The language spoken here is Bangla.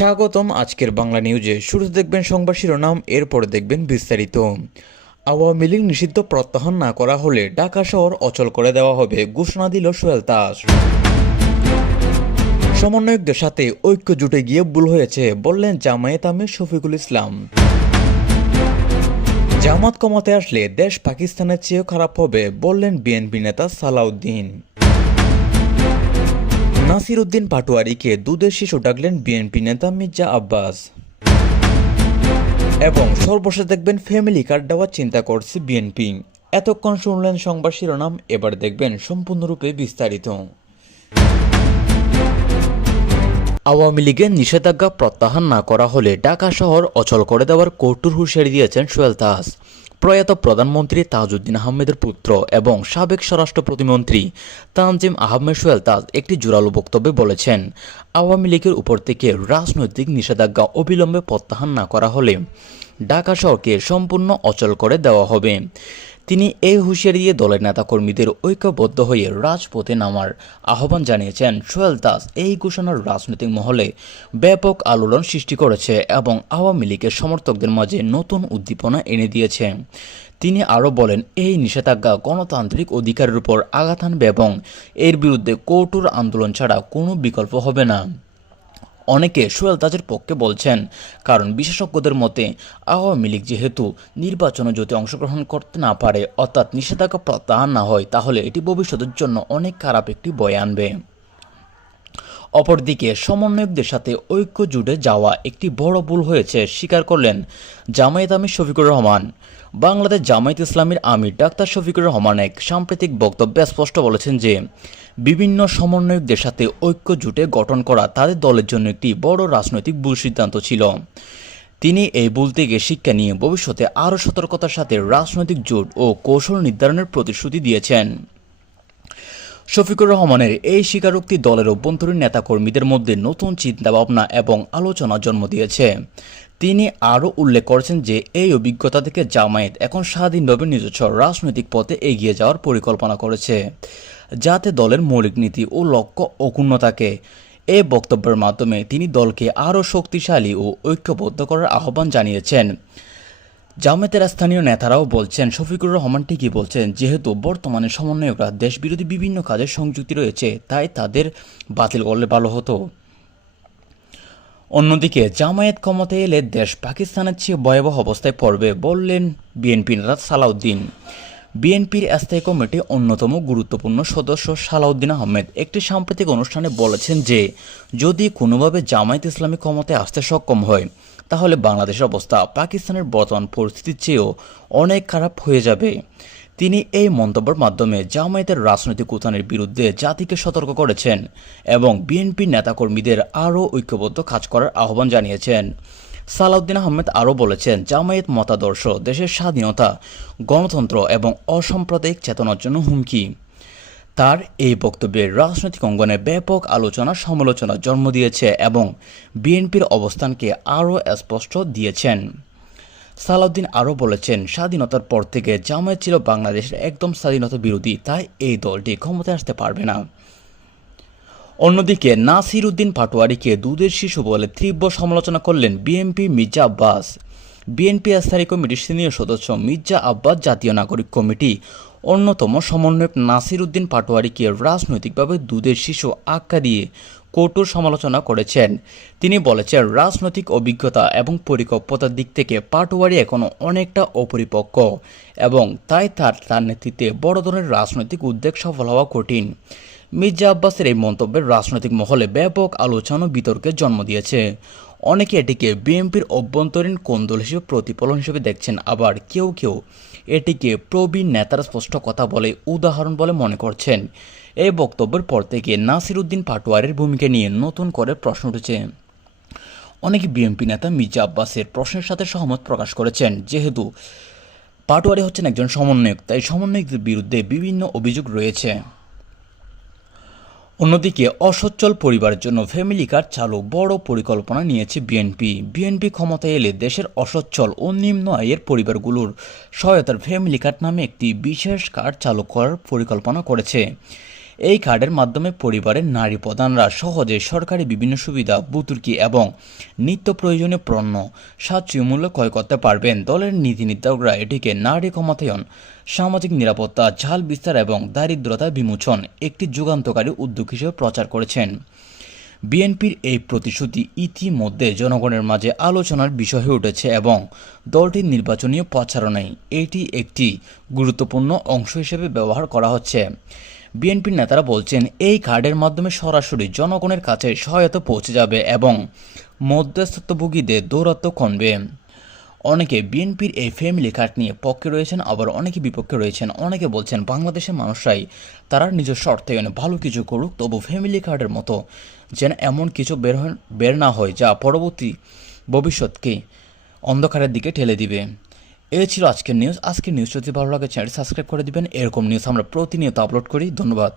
স্বাগতম আজকের বাংলা নিউজে। শুরুতে দেখবেন সংবাদ শিরোনাম, এরপরে দেখবেন বিস্তারিত। আওয়ামী লীগ নিষিদ্ধ প্রত্যাহার না করা হলে ঢাকা শহর অচল করে দেওয়া হবে, ঘোষণা দিল সোহেল তাজ। সমন্বয়কদের সাথে ঐক্য জুটে গিয়ে ভুল হয়েছে বললেন জামায়াত আমির শফিকুল ইসলাম। জামাত কমাতে আসলে দেশ পাকিস্তানের চেয়েও খারাপ হবে বললেন বিএনপি নেতা সালাউদ্দিন। নাসির উদ্দিন পাটোয়ারিকে দুধের শিশু ডাকলেন বিএনপি নেতা মির্জা আব্বাস। এবং সর্বশেষ দেখবেন ফ্যামিলি কার্ড দেওয়ার চিন্তা করছে বিএনপি। এতক্ষণ শুনলেন সংবাদ শিরোনাম, এবার দেখবেন সম্পূর্ণরূপে বিস্তারিত। আওয়ামী লীগের নিষেধাজ্ঞা প্রত্যাহার না করা হলে ঢাকা শহর অচল করে দেওয়ার কঠোর হুঁশিয়ারি দিয়েছেন সোহেল তাজ। প্রয়াত প্রধানমন্ত্রী তাজউদ্দিন আহমেদের পুত্র এবং সাবেক স্বরাষ্ট্র প্রতিমন্ত্রী তানজিম আহমেদ সোহেল তাজ একটি জোরালো বক্তব্যে বলেছেন, আওয়ামী লীগের উপর থেকে রাজনৈতিক নিষেধাজ্ঞা অবিলম্বে প্রত্যাহার না করা হলে ঢাকা শহরকে সম্পূর্ণ অচল করে দেওয়া হবে। তিনি এই হুঁশিয়ারি দিয়ে দলের নেতাকর্মীদের ঐক্যবদ্ধ হয়ে রাজপথে নামার আহ্বান জানিয়েছেন। সোহেল দাস এই ঘোষণার রাজনৈতিক মহলে ব্যাপক আলোড়ন সৃষ্টি করেছে এবং আওয়ামী লীগের সমর্থকদের মাঝে নতুন উদ্দীপনা এনে দিয়েছে। তিনি আরও বলেন, এই নিষেধাজ্ঞা গণতান্ত্রিক অধিকারের উপর আঘাত আনবে এবং এর বিরুদ্ধে কঠোর আন্দোলন ছাড়া কোনো বিকল্প হবে না। অনেকে সোহেল তাজের পক্ষে বলছেন, কারণ বিশেষজ্ঞদের মতে আওয়ামী লীগ যেহেতু নির্বাচনে যদি অংশগ্রহণ করতে না পারে, অর্থাৎ নিষেধাজ্ঞা প্রত্যাহার না হয়, তাহলে এটি ভবিষ্যতের জন্য অনেক খারাপ একটি বয়ে আনবে। অপরদিকে সমন্বয়কদের সাথে ঐক্য জুটে যাওয়া একটি বড় ভুল হয়েছে স্বীকার করলেন জামায়াত আমির শফিকুর রহমান। বাংলাদেশ জামায়াত ইসলামীর আমির ডাক্তার শফিকুর রহমান এক সাম্প্রতিক বক্তব্যে স্পষ্ট বলেছেন যে বিভিন্ন সমন্বয়কদের সাথে ঐক্য জুটে গঠন করা তাদের দলের জন্য একটি বড় রাজনৈতিক ভুল সিদ্ধান্ত ছিল। তিনি এই ভুল থেকে শিক্ষা নিয়ে ভবিষ্যতে আরও সতর্কতার সাথে রাজনৈতিক জোট ও কৌশল নির্ধারণের প্রতিশ্রুতি দিয়েছেন। শফিকুর রহমানের এই স্বীকারোক্তি দলের অভ্যন্তরীণ নেতাকর্মীদের মধ্যে নতুন চিন্তাভাবনা এবং আলোচনা জন্ম দিয়েছে। তিনি আরও উল্লেখ করেছেন যে এই অভিজ্ঞতা থেকে জামায়াত এখন স্বাধীনভাবে নিজস্ব রাজনৈতিক পথে এগিয়ে যাওয়ার পরিকল্পনা করেছে, যাতে দলের মৌলিক নীতি ও লক্ষ্য অক্ষুণ্ণ থাকে। এই বক্তব্যের মাধ্যমে তিনি দলকে আরও শক্তিশালী ও ঐক্যবদ্ধ করার আহ্বান জানিয়েছেন। জামায়াতের স্থানীয় নেতারাও বলছেন, শফিকুর রহমান ঠিকই বলছেন, যেহেতু বর্তমানে সমন্বয়করা দেশবিরোধী বিভিন্ন কাজে সংযুক্তি রয়েছে, তাই তাদের বাতিল করলে ভালো হতো। অন্যদিকে জামায়াত ক্ষমতায় এলে দেশ পাকিস্তানের চেয়ে ভয়াবহ অবস্থায় পড়বে বললেন বিএনপি নেতা সালাউদ্দিন। বিএনপির স্থায়ী কমিটির অন্যতম গুরুত্বপূর্ণ সদস্য সালাউদ্দিন আহমেদ একটি সাম্প্রতিক অনুষ্ঠানে বলেছেন যে যদি কোনোভাবে জামায়াত ইসলামী ক্ষমতায় আসতে সক্ষম হয়, তাহলে বাংলাদেশের অবস্থা পাকিস্তানের বর্তমান পরিস্থিতির চেয়েও অনেক খারাপ হয়ে যাবে। তিনি এই মন্তব্যের মাধ্যমে জামায়াতের রাজনৈতিক উত্থানের বিরুদ্ধে জাতিকে সতর্ক করেছেন এবং বিএনপির নেতাকর্মীদের আরও ঐক্যবদ্ধ কাজ করার আহ্বান জানিয়েছেন। সালাউদ্দিন আহমেদ আরও বলেছেন, জামায়াত মতাদর্শ দেশের স্বাধীনতা, গণতন্ত্র এবং অসাম্প্রদায়িক চেতনার জন্য হুমকি। তার এই বক্তব্যে রাজনৈতিক অঙ্গনে ব্যাপক আলোচনা সমালোচনার জন্ম দিয়েছে এবং বিএনপির অবস্থানকে আরও স্পষ্ট দিয়েছেন। সালাউদ্দিন আরও বলেছেন, স্বাধীনতার পর থেকে জামায়াত ছিল বাংলাদেশের একদম স্বাধীনতা বিরোধী, তাই এই দলটি ক্ষমতায় আসতে পারবে না। অন্যদিকে নাসির উদ্দিন পাটোয়ারিকে দুধের শিশু বলে তীব্র সমালোচনা করলেন বিএনপি মির্জা আব্বাস। বিএনপি স্থায়ী কমিটির সিনিয়র সদস্য মির্জা আব্বাস জাতীয় নাগরিক কমিটি অন্যতম সমন্বয়ক নাসির উদ্দিন পাটোয়ারিকে রাজনৈতিকভাবে দুধের শিশু আখ্যা দিয়ে কঠোর সমালোচনা করেছেন। তিনি বলেছেন, রাজনৈতিক অভিজ্ঞতা এবং পরিকল্পনার দিক থেকে পাটোয়ারি এখনও অনেকটা অপরিপক্ক এবং তাই তার নেতৃত্বে বড় ধরনের রাজনৈতিক উদ্যোগ সফল হওয়া কঠিন। মির্জা আব্বাসের এই মন্তব্যের রাজনৈতিক মহলে ব্যাপক আলোচনা ও বিতর্কের জন্ম দিয়েছে। অনেকে এটিকে বিএনপির অভ্যন্তরীণ কোন্দল হিসেবে প্রতিফলন হিসেবে দেখছেন, আবার কেউ কেউ এটিকে প্রবীণ নেতার স্পষ্ট কথা বলে উদাহরণ বলে মনে করছেন। এই বক্তব্যের পর থেকে নাসির উদ্দিন পাটোয়ারির ভূমিকা নিয়ে নতুন করে প্রশ্ন উঠেছে। অনেকে বিএনপি নেতা মির্জা আব্বাসের প্রশ্নের সাথে সহমত প্রকাশ করেছেন। যেহেতু পাটোয়ারি হচ্ছেন একজন সমন্বয়ক, তাই সমন্বয়কদের বিরুদ্ধে বিভিন্ন অভিযোগ রয়েছে। অন্যদিকে অসচ্ছল পরিবারের জন্য ফ্যামিলি কার্ড চালু বড় পরিকল্পনা নিয়েছে বিএনপি ক্ষমতায় এলে দেশের অসচ্ছল ও নিম্ন আয়ের পরিবারগুলোর সহায়তার ফ্যামিলি কার্ড নামে একটি বিশেষ কার্ড চালু করার পরিকল্পনা করেছে। এই কার্ডের মাধ্যমে পরিবারের নারী প্রধানরা সহজে সরকারি বিভিন্ন সুবিধা, বুতুর্কি এবং নিত্য প্রয়োজনীয় পণ্য সাশ্রয়ী মূল্যে ক্রয় করতে পারবেন। দলের নীতি নির্ধারকরা এটিকে নারী ক্ষমতায়ন, সামাজিক নিরাপত্তা, জাল বিস্তার এবং দারিদ্রতা বিমোচন একটি যুগান্তকারী উদ্যোগ হিসেবে প্রচার করেছেন। বিএনপির এই প্রতিশ্রুতি ইতিমধ্যে জনগণের মাঝে আলোচনার বিষয় হয়ে উঠেছে এবং দলটির নির্বাচনী প্রচারণায় এটি একটি গুরুত্বপূর্ণ অংশ হিসেবে ব্যবহার করা হচ্ছে। বিএনপির নেতারা বলছেন, এই কার্ডের মাধ্যমে সরাসরি জনগণের কাছে সহায়তা পৌঁছে যাবে এবং মধ্যস্থতাভোগীদের দৌরাত্ম্য কমবে। অনেকে বিএনপির এই ফ্যামিলি কার্ড নিয়ে পক্ষে রয়েছেন, আবার অনেকে বিপক্ষে রয়েছেন। অনেকে বলছেন বাংলাদেশের মানুষরাই তারা নিজস্ব অর্থায়নে ভালো কিছু করুক, তবু ফ্যামিলি কার্ডের মতো যেন এমন কিছু বের না হয় যা পরবর্তী ভবিষ্যৎকে অন্ধকারের দিকে ঠেলে দিবে। এই ছিল আজকের নিউজ। আজকের নিউজ যদি ভালো লাগে চ্যানেল সাবস্ক্রাইব করে দিবেন। এরকম নিউজ আমরা প্রতিনিয়ত আপলোড করি। ধন্যবাদ।